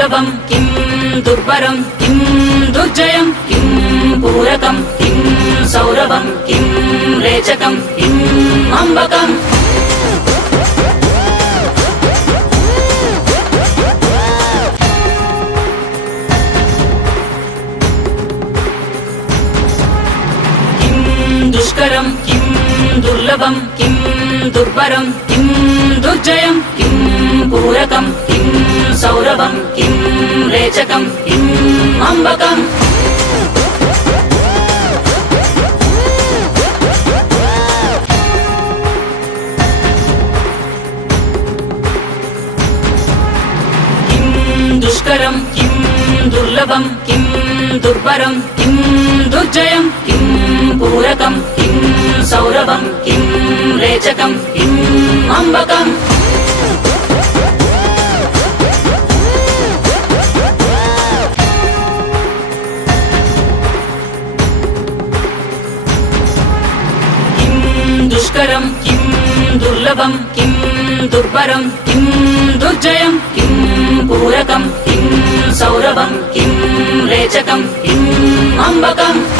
दुर्लभं किं दुर्बरं किं दुर्जयं किं पूरकं किं सौरभं किं रेचकं किं अम्बकम् दुष्करं किं दुर्लभं किं दुर्बरं किं दुर्जयं किं पूरकं किं सौरभं किं रेचकं किं अम्बकम् किं दुष्करं किं दुर्लभं किं दुर्बरं किं दुर्जयं किं पूरकं किं सौरभं किं रेचकं किं अम्बकम् किं दुष्करं किं दुर्लभं किं दुर्बरं किं दुर्जयं किं पूरकं किं सौरभं किं रेचकं किं अम्बकम्